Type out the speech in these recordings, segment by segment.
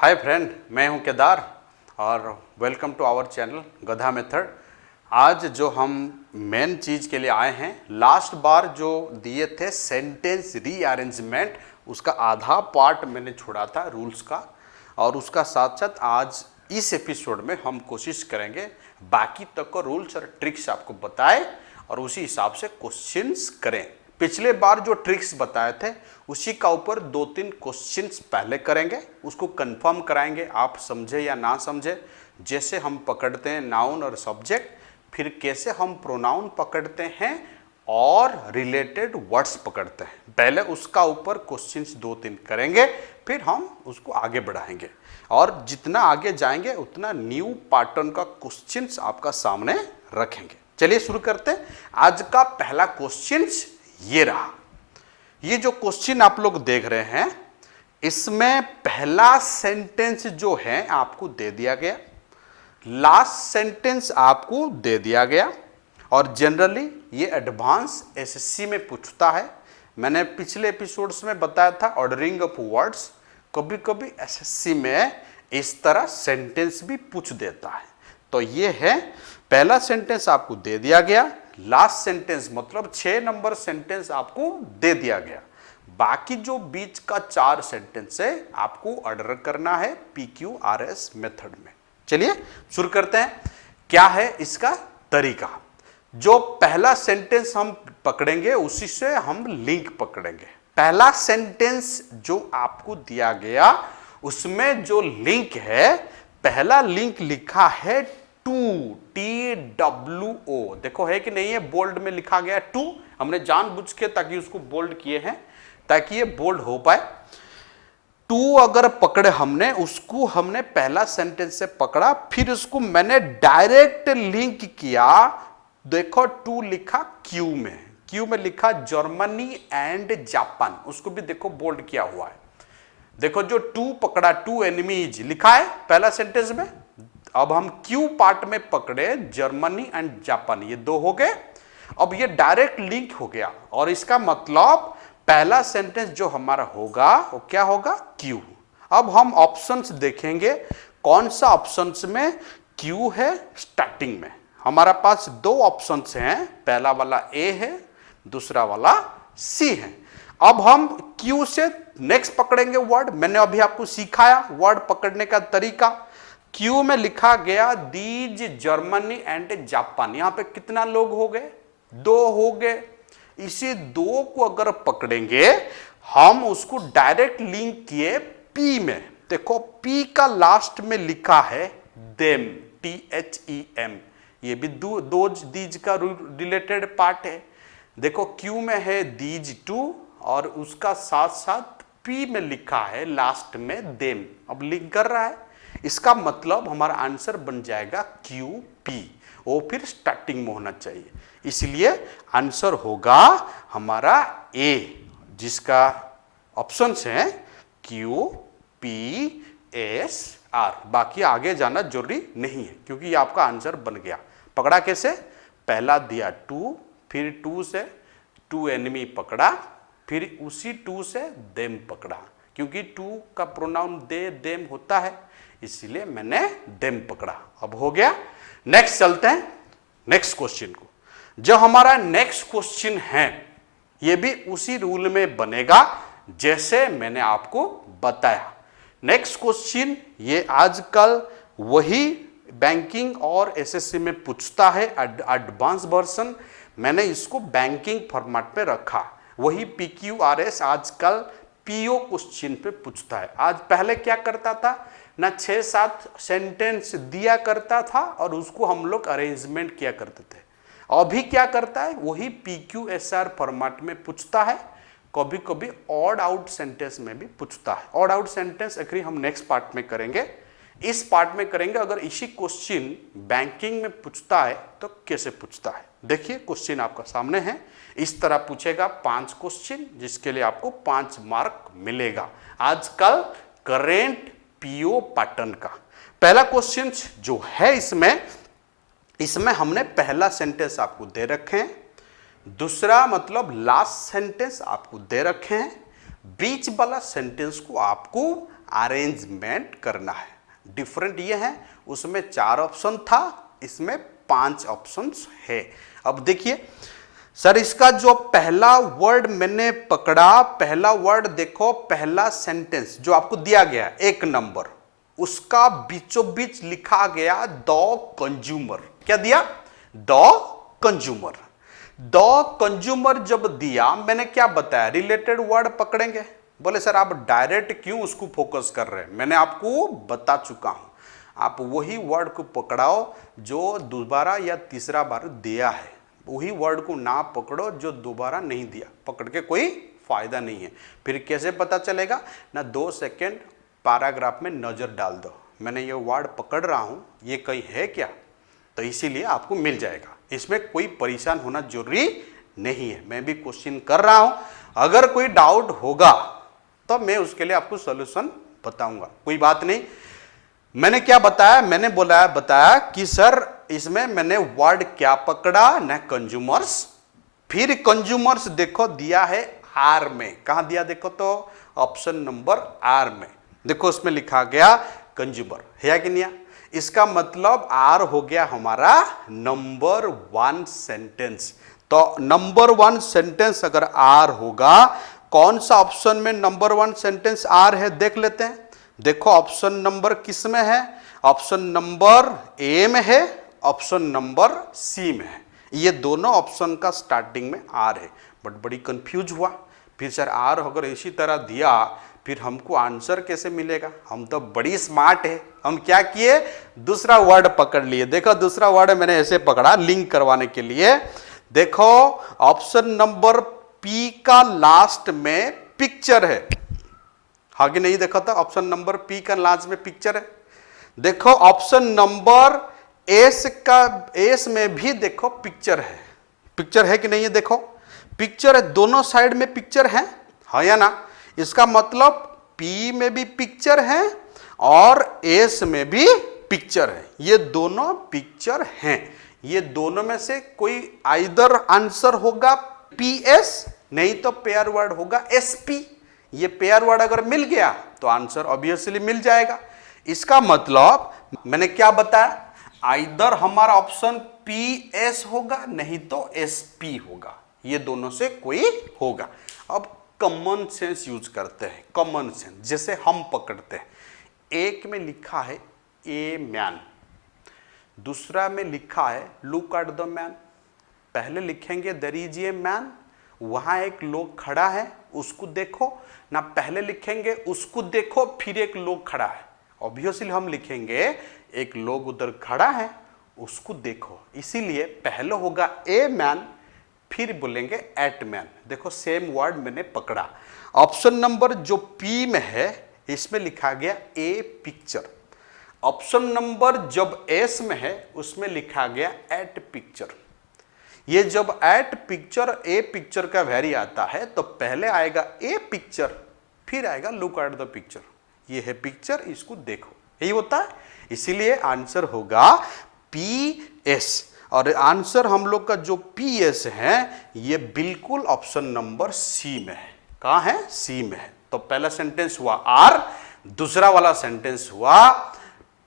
Hi friend, मैं हूं केदार और वेलकम टू आवर चैनल गधा मेथड। आज जो हम मेन चीज़ के लिए आए हैं, लास्ट बार जो दिए थे सेंटेंस रीअरेंजमेंट, उसका आधा पार्ट मैंने छोड़ा था रूल्स का, और उसका साथ साथ आज इस एपिसोड में हम कोशिश करेंगे बाकी तक का रूल्स और ट्रिक्स आपको बताए और उसी हिसाब से क्वेश्चंस करें। पिछले बार जो ट्रिक्स बताए थे उसी का ऊपर 2-3 क्वेश्चंस पहले करेंगे, उसको कंफर्म कराएंगे आप समझे या ना समझे। जैसे हम पकड़ते हैं नाउन और सब्जेक्ट, फिर कैसे हम प्रोनाउन पकड़ते हैं और रिलेटेड वर्ड्स पकड़ते हैं, पहले उसका ऊपर क्वेश्चंस 2-3 करेंगे, फिर हम उसको आगे बढ़ाएंगे और जितना आगे जाएंगे उतना न्यू पैटर्न का क्वेश्चंस आपका सामने रखेंगे। चलिए शुरू करते हैं। आज का पहला क्वेश्चंस ये रहा। ये जो क्वेश्चन आप लोग देख रहे हैं, इसमें पहला सेंटेंस जो है आपको दे दिया गया, लास्ट सेंटेंस आपको दे दिया गया, और जनरली ये एडवांस एसएससी में पूछता है। मैंने पिछले एपिसोड्स में बताया था ऑर्डरिंग ऑफ वर्ड्स, कभी कभी एसएससी में इस तरह सेंटेंस भी पूछ देता है। तो ये है पहला सेंटेंस आपको दे दिया गया, लास्ट सेंटेंस मतलब 6 नंबर सेंटेंस आपको दे दिया गया। बाकी जो बीच का 4 सेंटेंस है आपको ऑर्डर करना है PQRS मेथड में। चलिए शुरू करते हैं। क्या है इसका तरीका? जो पहला सेंटेंस हम पकड़ेंगे उसी से हम लिंक पकड़ेंगे। पहला सेंटेंस जो आपको दिया गया उसमें जो लिंक है, पहला लिंक लिखा है टू, TWO। देखो है कि नहीं है, बोल्ड में लिखा गया टू, हमने जानबूझ के ताकि उसको बोल्ड किए हैं ताकि ये बोल्ड हो पाए। टू अगर पकड़े हमने, उसको हमने पहला सेंटेंस से पकड़ा, फिर उसको मैंने डायरेक्ट लिंक किया। देखो टू लिखा क्यू में, क्यू में लिखा जर्मनी एंड जापान, उसको भी देखो बोल्ड किया हुआ है। देखो जो टू पकड़ा, टू एनिमीज लिखा है पहला सेंटेंस में। अब हम क्यू पार्ट में पकड़े जर्मनी एंड जापान, ये 2 हो गए। अब ये डायरेक्ट लिंक हो गया और इसका मतलब पहला सेंटेंस जो हमारा होगा वो क्या होगा? क्यू। अब हम ऑप्शंस देखेंगे, कौन सा ऑप्शंस में क्यू है। स्टार्टिंग में हमारा पास 2 ऑप्शंस हैं, पहला वाला ए है, दूसरा वाला सी है। अब हम क्यू से नेक्स्ट पकड़ेंगे वर्ड। मैंने अभी आपको सिखाया वर्ड पकड़ने का तरीका। क्यू में लिखा गया दीज जर्मनी एंड जापान, यहां पे कितना लोग हो गए? 2 हो गए। इसी 2 को अगर पकड़ेंगे हम, उसको डायरेक्ट लिंक किए पी में। देखो पी का लास्ट में लिखा है देम, THEM, ये भी दो दीज का रिलेटेड पार्ट है। देखो क्यू में है दीज 2 और उसका साथ साथ पी में लिखा है लास्ट में देम, अब लिंक कर रहा है। इसका मतलब हमारा आंसर बन जाएगा QP, वो फिर स्टार्टिंग में होना चाहिए, इसलिए आंसर होगा हमारा ए, जिसका ऑप्शन है QPSR। बाकी आगे जाना जरूरी नहीं है क्योंकि ये आपका आंसर बन गया। पकड़ा कैसे? पहला दिया 2, फिर 2 से 2 एनिमी पकड़ा, फिर उसी 2 से देम पकड़ा, क्योंकि 2 का प्रोनाउन दे देम होता है, इसलिए मैंने देम पकड़ा। अब हो गया। नेक्स्ट चलते हैं नेक्स्ट क्वेश्चन को। जो हमारा नेक्स्ट क्वेश्चन है ये भी उसी रूल में बनेगा जैसे मैंने आपको बताया। नेक्स्ट क्वेश्चन ये आजकल वही बैंकिंग और एसएससी में पूछता है, एडवांस वर्जन। मैंने इसको बैंकिंग फॉर्मेट पे रखा, वही PQRS आजकल PO क्वेश्चन पे पूछता है। आज पहले क्या करता था ना, 6-7 सेंटेंस दिया करता था और उसको हम लोग अरेंजमेंट किया करते थे। अभी क्या करता है, वही PQSR फॉर्मेट में पूछता है, कभी कभी ऑड आउट सेंटेंस में भी पूछता है। ऑड आउट सेंटेंस आखिर हम नेक्स्ट पार्ट में करेंगे, इस पार्ट में करेंगे। अगर इसी क्वेश्चन बैंकिंग में पूछता है तो कैसे पूछता है, देखिए क्वेश्चन आपका सामने है। इस तरह पूछेगा 5 क्वेश्चन, जिसके लिए आपको 5 मार्क मिलेगा। आजकल करेंट PO पैटर्न का पहला क्वेश्चन जो है, इसमें हमने पहला सेंटेंस आपको दे रखे हैं, दूसरा मतलब लास्ट सेंटेंस आपको दे रखे हैं, बीच वाला सेंटेंस को आपको अरेंजमेंट करना है। डिफरेंट ये है, उसमें 4 ऑप्शन था, इसमें 5 ऑप्शंस है। अब देखिए सर, इसका जो पहला वर्ड मैंने पकड़ा, पहला वर्ड देखो, पहला सेंटेंस जो आपको दिया गया 1 नंबर, उसका बीचों बीच लिखा गया द कंज्यूमर। क्या दिया? The consumer. द कंज्यूमर जब दिया, मैंने क्या बताया? रिलेटेड वर्ड पकड़ेंगे। बोले सर आप डायरेक्ट क्यों उसको फोकस कर रहे हैं? मैंने आपको बता चुका हूं, आप वही वर्ड को पकड़ाओ जो दोबारा या तीसरा बार दिया है, वही वर्ड को ना पकड़ो जो दोबारा नहीं दिया। पकड़ के कोई फायदा नहीं है। फिर कैसे पता चलेगा? ना 2 सेकेंड पैराग्राफ में नजर डाल दो, मैंने ये वर्ड पकड़ रहा हूं, ये कहीं है क्या, तो इसीलिए आपको मिल जाएगा। इसमें कोई परेशान होना जरूरी नहीं है। मैं भी क्वेश्चन कर रहा हूं, अगर कोई डाउट होगा तो मैं उसके लिए आपको सॉल्यूशन बताऊंगा, कोई बात नहीं। मैंने क्या बताया? मैंने बताया कि सर इसमें मैंने वर्ड क्या पकड़ा ना, कंज्यूमर्स। फिर कंज्यूमर्स देखो दिया है आर में। कहां दिया देखो तो, ऑप्शन नंबर आर में देखो, उसमें लिखा गया कंज्यूमर, है कि नहीं? इसका मतलब आर हो गया हमारा नंबर 1 सेंटेंस। तो नंबर 1 सेंटेंस अगर आर होगा, कौन सा ऑप्शन में नंबर 1 सेंटेंस आर है देख लेते हैं। देखो ऑप्शन नंबर किस में है? ऑप्शन नंबर ए में है, ऑप्शन नंबर सी में है। ये दोनों ऑप्शन का स्टार्टिंग में आर है, बट बड़ी कंफ्यूज हुआ। फिर सर आर अगर इसी तरह दिया फिर हमको आंसर कैसे मिलेगा? हम तो बड़ी स्मार्ट है, हम क्या किए? दूसरा वर्ड पकड़ लिए। देखो दूसरा वर्ड मैंने ऐसे पकड़ा लिंक करवाने के लिए। देखो ऑप्शन नंबर पी का लास्ट में पिक्चर है, हाँ कि नहीं? देखो तो ऑप्शन नंबर पी का लास्ट में पिक्चर है। देखो ऑप्शन नंबर एस में भी देखो पिक्चर है। पिक्चर है कि नहीं है? देखो पिक्चर है, दोनों साइड में पिक्चर है, हाँ या ना? इसका मतलब पी में भी पिक्चर है और एस में भी पिक्चर है। ये दोनों पिक्चर हैं। ये दोनों में से कोई आइदर आंसर होगा पीएस, नहीं तो पेयर वर्ड होगा एसपी। ये पेयर वर्ड अगर मिल गया तो आंसर ऑब्वियसली मिल जाएगा। इसका मतलब मैंने क्या बताया? आइदर हमारा ऑप्शन पी एस होगा, नहीं तो एस पी होगा। ये दोनों से कोई होगा। अब कॉमन सेंस यूज करते हैं। कॉमन सेंस जैसे हम पकड़ते हैं, एक में लिखा है ए मैन, दूसरा में लिखा है लुक एट द मैन। पहले लिखेंगे देयर इज ए मैन, वहां एक लोग खड़ा है, उसको देखो ना। पहले लिखेंगे उसको देखो, फिर एक लोग खड़ा है। ऑब्वियसली हम लिखेंगे एक लोग उधर खड़ा है, उसको देखो। इसीलिए पहले होगा ए मैन, फिर बोलेंगे एट मैन। देखो सेम वर्ड मैंने पकड़ा। ऑप्शन नंबर जो पी में है इसमें लिखा गया ए पिक्चर। ऑप्शन नंबर जब एस में है उसमें लिखा गया एट पिक्चर। ये जब एट पिक्चर ए पिक्चर का वैरी आता है तो पहले आएगा ए पिक्चर, फिर आएगा लुक एट द पिक्चर। ये है पिक्चर, इसको देखो, यही होता है। इसीलिए आंसर होगा पी एस। और आंसर हम लोग का जो पी एस है ये बिल्कुल ऑप्शन नंबर सी में है। कहां है? सी में है। तो पहला सेंटेंस हुआ आर, दूसरा वाला सेंटेंस हुआ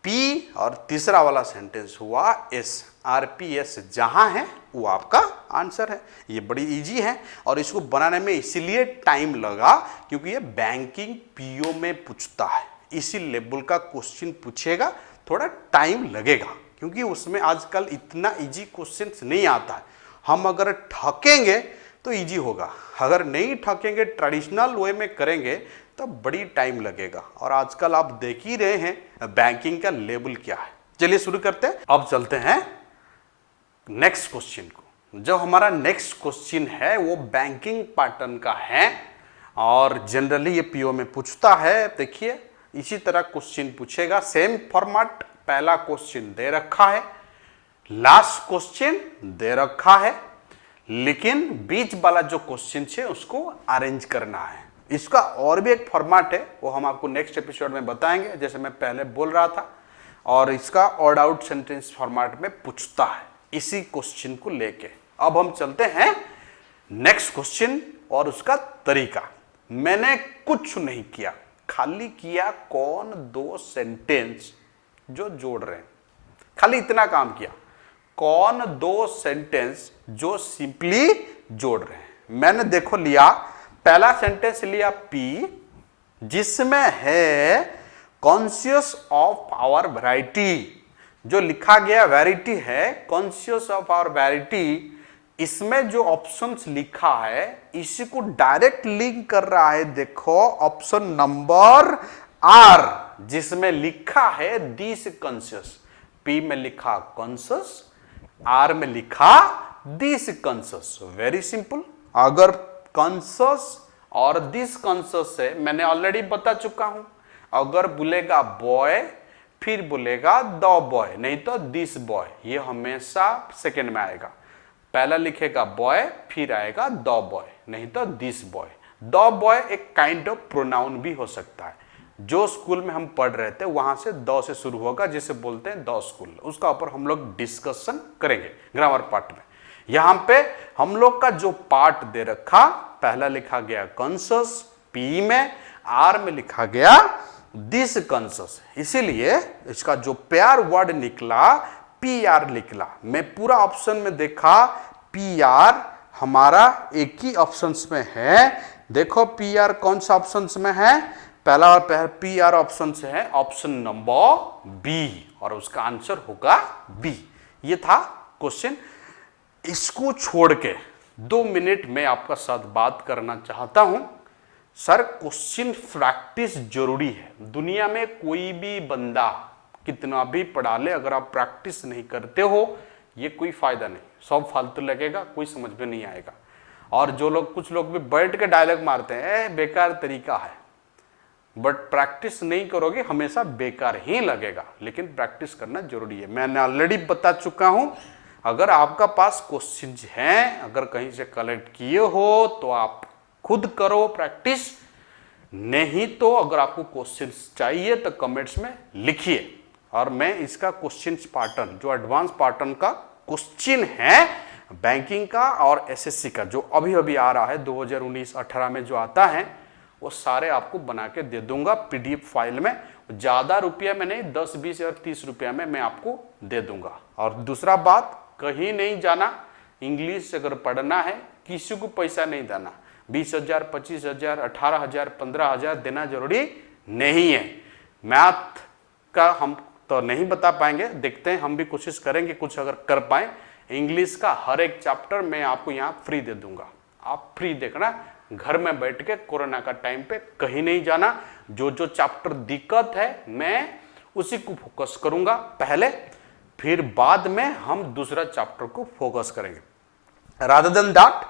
पी और तीसरा वाला सेंटेंस हुआ एस। आरपीएस जहां है वो आपका आंसर है। ये बड़ी इजी है और इसको बनाने में इसीलिए टाइम लगा क्योंकि ये बैंकिंग पीओ में पूछता है। इसी लेवल का क्वेश्चन पूछेगा, थोड़ा टाइम लगेगा क्योंकि उसमें आजकल इतना इजी क्वेश्चंस नहीं आता है। हम अगर ठकेंगे तो इजी होगा, अगर नहीं ठकेंगे ट्रेडिशनल वे में करेंगे तो बड़ी टाइम लगेगा। और आजकल आप देख ही रहे हैं बैंकिंग का लेवल क्या है। चलिए शुरू करते हैं। अब चलते हैं नेक्स्ट क्वेश्चन को। जो हमारा नेक्स्ट क्वेश्चन है वो बैंकिंग पैटर्न का है और जनरली ये पीओ में पूछता है। देखिए इसी तरह क्वेश्चन पूछेगा, सेम फॉर्मेट। पहला क्वेश्चन दे रखा है, लास्ट क्वेश्चन दे रखा है, लेकिन बीच वाला जो क्वेश्चन है उसको अरेंज करना है। इसका और भी एक फॉर्मेट है, वो हम आपको नेक्स्ट एपिसोड में बताएंगे, जैसे मैं पहले बोल रहा था। और इसका ऑड आउट सेंटेंस फॉर्मेट में पूछता है इसी क्वेश्चन को लेके। अब हम चलते हैं नेक्स्ट क्वेश्चन और उसका तरीका। मैंने कुछ नहीं किया, खाली किया कौन दो सेंटेंस जो जोड़ रहे हैं, खाली इतना काम किया, कौन दो सेंटेंस जो सिंपली जोड़ रहे हैं। मैंने देखो लिया, पहला सेंटेंस लिया पी, जिसमें है कॉन्शियस ऑफ आवर वैरायटी, जो लिखा गया वैरायटी है, कॉन्शियस ऑफ आवर वैरायटी। इसमें जो ऑप्शंस लिखा है इसी को डायरेक्ट लिंक कर रहा है। देखो ऑप्शन नंबर आर, जिसमें लिखा है दिस कॉन्शियस, पी में लिखा कॉन्शियस, आर में लिखा दिस कॉन्शियस। Very simple. अगर कॉन्शियस और दिस कॉन्शियस से मैंने ऑलरेडी बता चुका हूं, अगर बोलेगा बॉय फिर बोलेगा द बॉय, नहीं तो दिस बॉय, ये हमेशा सेकंड में आएगा। पहला लिखेगा बॉय फिर आएगा द बॉय, नहीं तो दिस बॉय। द बॉय एक काइंड ऑफ प्रोनाउन भी हो सकता है। जो स्कूल में हम पढ़ रहे थे वहां से द से शुरू होगा, जिसे बोलते हैं द स्कूल। उसका ऊपर हम लोग डिस्कशन करेंगे ग्रामर पार्ट में। यहां पे हम लोग का जो पार्ट दे रखा, पहला लिखा गया कॉन्शियस पी में, आर में लिखा गया दिस कॉन्शियस, इसीलिए इसका जो पेयर वर्ड निकला पी आर निकला। मैं पूरा ऑप्शन में देखा पी आर हमारा एक ही ऑप्शन में है। देखो पी आर कौन सा ऑप्शन में है, पहला और पी आर ऑप्शन से है ऑप्शन नंबर बी, और उसका आंसर होगा बी। ये था क्वेश्चन। इसको छोड़ के 2 मिनट में आपका साथ बात करना चाहता हूं। सर क्वेश्चन प्रैक्टिस जरूरी है। दुनिया में कोई भी बंदा कितना भी पढ़ा ले, अगर आप प्रैक्टिस नहीं करते हो ये कोई फायदा नहीं, सब फालतू लगेगा, कोई समझ में नहीं आएगा। और जो लोग, कुछ लोग भी बैठ के डायलॉग मारते हैं, बेकार तरीका है, बट प्रैक्टिस नहीं करोगे हमेशा बेकार ही लगेगा। लेकिन प्रैक्टिस करना जरूरी है। मैंने ऑलरेडी बता चुका हूं, अगर आपका पास क्वेश्चंस हैं, अगर कहीं से कलेक्ट किए हो तो आप खुद करो प्रैक्टिस, नहीं तो अगर आपको क्वेश्चंस चाहिए तो कमेंट्स में लिखिए, और मैं इसका क्वेश्चंस पैटर्न, जो एडवांस पैटर्न का क्वेश्चन है बैंकिंग का और एसएससी का, जो अभी अभी आ रहा है 2019-18 में जो आता है, वो सारे आपको बना के दे दूंगा पीडीएफ फाइल में। ज्यादा रुपया में नहीं, 10, 20 और 30 रुपया में मैं आपको दे दूंगा। और दूसरा बात, कहीं नहीं जाना, इंग्लिश अगर पढ़ना है किसी को पैसा नहीं देना। 20,000, 25,000, 18,000, 15,000 देना जरूरी नहीं है। मैथ का हम तो नहीं बता पाएंगे, देखते हैं, हम भी कोशिश करेंगे कुछ अगर कर पाए। इंग्लिश का हर एक चैप्टर मैं आपको यहाँ फ्री दे दूंगा, आप फ्री देखना, घर में बैठ के, कोरोना का टाइम पे कहीं नहीं जाना। जो जो चैप्टर दिक्कत है मैं उसी को फोकस करूंगा पहले, फिर बाद में हम दूसरा चैप्टर को फोकस करेंगे। रादर देन दैट,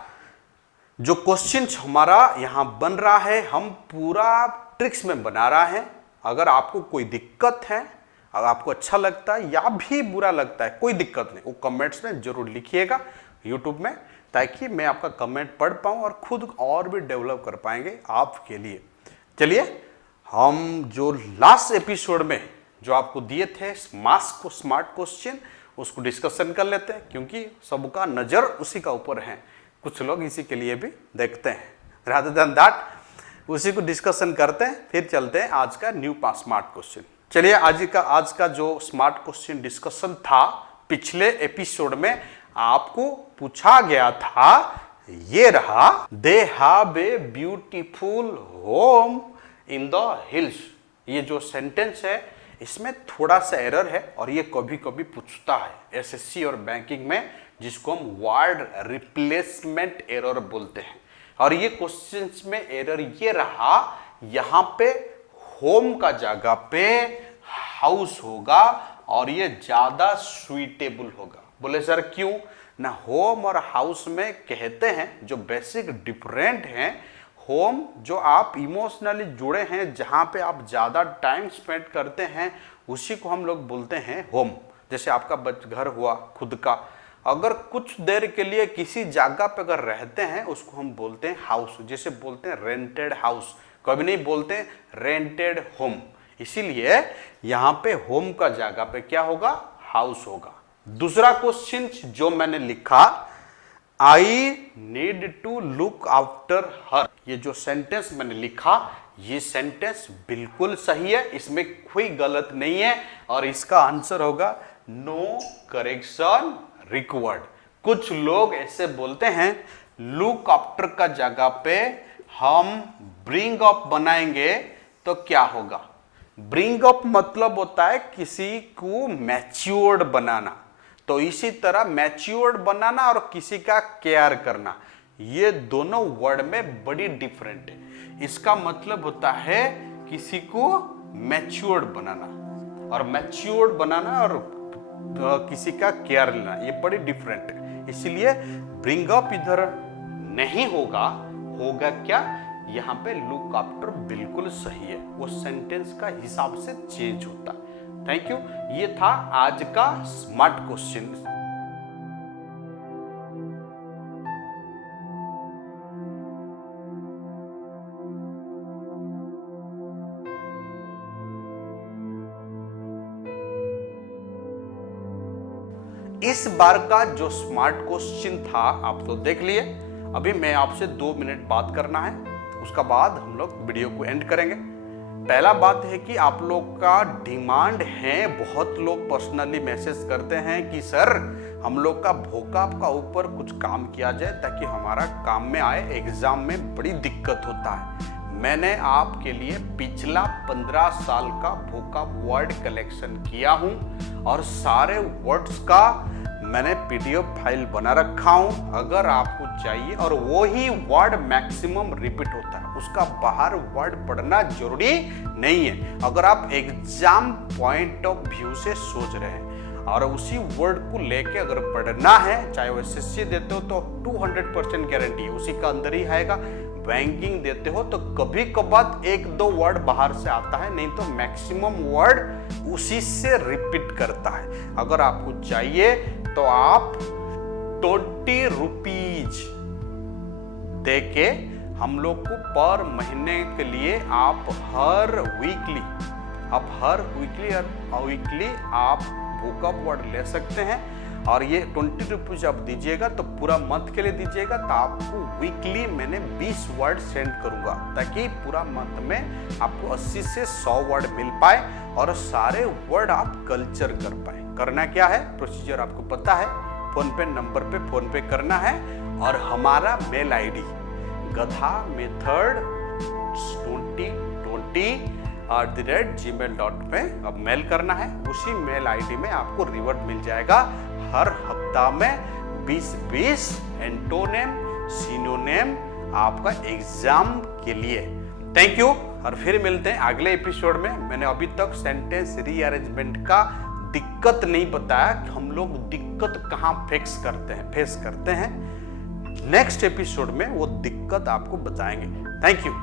जो क्वेश्चन हमारा यहां बन रहा है हम पूरा ट्रिक्स में बना रहा है। अगर आपको कोई दिक्कत है, अगर आपको अच्छा लगता है या भी बुरा लगता है, कोई दिक्कत नहीं, वो कमेंट्स में जरूर लिखिएगा यूट्यूब में, ताकि मैं आपका कमेंट पढ़ पाऊं और खुद और भी डेवलप कर पाएंगे आपके लिए। चलिए हम जो लास्ट एपिसोड में जो आपको दिए थे स्मार्ट क्वेश्चन, उसको डिस्कशन कर लेते हैं, क्योंकि सबका नजर उसी का ऊपर है, कुछ लोग इसी के लिए भी देखते हैं। रादर देन दैट उसी को डिस्कशन करते हैं, फिर चलते हैं आज का न्यू स्मार्ट क्वेश्चन। चलिए आज का जो स्मार्ट क्वेश्चन डिस्कशन था, पिछले एपिसोड में आपको पूछा गया था, ये रहा, they have a beautiful home in the hills. ये जो सेंटेंस है इसमें थोड़ा सा एरर है, और ये कभी कभी पूछता है एसएससी और बैंकिंग में, जिसको हम वर्ड रिप्लेसमेंट एरर बोलते हैं। और ये क्वेश्चंस में एरर ये रहा, यहां पे होम का जगह पे हाउस होगा, और ये ज्यादा सुइटेबल होगा। बोले सर क्यों ना, होम और हाउस में कहते हैं जो बेसिक डिफरेंट हैं। होम जो आप इमोशनली जुड़े हैं, जहां पे आप ज्यादा टाइम स्पेंड करते हैं, उसी को हम लोग बोलते हैं होम। जैसे आपका घर हुआ खुद का, अगर कुछ देर के लिए किसी जगह पे अगर रहते हैं, उसको हम बोलते हैं हाउस। जैसे बोलते हैं रेंटेड हाउस, कभी नहीं बोलते रेंटेड होम। इसीलिए यहां पे होम का जगह पे क्या होगा, हाउस होगा। दूसरा क्वेश्चन जो मैंने लिखा, I need to look after her, ये जो सेंटेंस मैंने लिखा, ये सेंटेंस बिल्कुल सही है, इसमें कोई गलत नहीं है और इसका आंसर होगा नो करेक्शन रिक्वायर्ड। कुछ लोग ऐसे बोलते हैं लुक आफ्टर का जगह पे हम ब्रिंग अप बनाएंगे तो क्या होगा। ब्रिंग अप मतलब होता है किसी को मैच्योर्ड बनाना, तो इसी तरह मैच्योर्ड बनाना और किसी का केयर करना, ये दोनों वर्ड में बड़ी डिफरेंट है। इसका मतलब होता है किसी को मैच्योर्ड बनाना, और मैच्योर्ड बनाना और किसी का केयर लेना, ये बड़ी डिफरेंट है। इसलिए ब्रिंग अप इधर नहीं होगा, होगा क्या, यहाँ पे लुक आफ्टर बिल्कुल सही है, वो सेंटेंस का हिसाब से चेंज होता है। Thank you. ये था आज का स्मार्ट क्वेश्चन। इस बार का जो स्मार्ट क्वेश्चन था आप तो देख लिए। अभी मैं आपसे 2 मिनट बात करना है, उसका बाद हम लोग वीडियो को एंड करेंगे। पहला बात है कि आप लोग का डिमांड है, बहुत लोग पर्सनली मैसेज करते हैं कि सर हम लोग का भोकाब का ऊपर कुछ काम किया जाए ताकि हमारा काम में आए, एग्जाम में बड़ी दिक्कत होता है। मैंने आपके लिए पिछला 15 साल का भोकाब वर्ड कलेक्शन किया हूं और सारे वर्ड्स का मैंने पीडीएफ फाइल बना रखा हूं, अगर आपको चाहिए। और वो ही वर्ड मैक्सिमम रिपीट होता है, उसका बाहर वर्ड पढ़ना जरूरी नहीं है। अगर आप एग्जाम पॉइंट ऑफ व्यू से सोच रहे हैं और उसी वर्ड को लेके अगर पढ़ना है, चाहे वो एसएससी देते हो तो 200% गारंटी है उसी का अंदर ही आएगा। बैंकिंग देते हो तो कभी कभार 1-2 वर्ड बाहर से आता है, नहीं तो मैक्सिमम वर्ड उसी से रिपीट करता है। अगर आपको चाहिए तो आप 20 रुपीज दे के हम लोग को पर महीने के लिए आप हर वीकली आप भोकाब वर्ड ले सकते हैं। और ये 20 रुपीज आप दीजिएगा तो पूरा मंथ के लिए दीजिएगा, तो आपको वीकली मैंने 20 वर्ड सेंड करूंगा ताकि पूरा मंथ में आपको 80 से 100 वर्ड मिल पाए और सारे वर्ड आप कल्चर कर पाए। करना क्या है, प्रोसीजर आपको पता है, फोन पे नंबर पे फोन पे करना है और हमारा मेल आईडी gadhamethod2020@gmail.com अब मेल करना है। उसी मेल आईडी में आपको रिवॉर्ड मिल जाएगा हर हफ्ता में 20-20 एंटोनेम सिनोनेम आपका एग्जाम के लिए। थैंक यू और फिर मिलते हैं अगले एपिसोड में। मैंने अभी तक सेंटेंस रीअरेंजमेंट का दिक्कत नहीं बताया कि हम लोग दिक्कत कहां फेस करते हैं। नेक्स्ट एपिसोड में वो दिक्कत आपको बताएंगे। Thank you.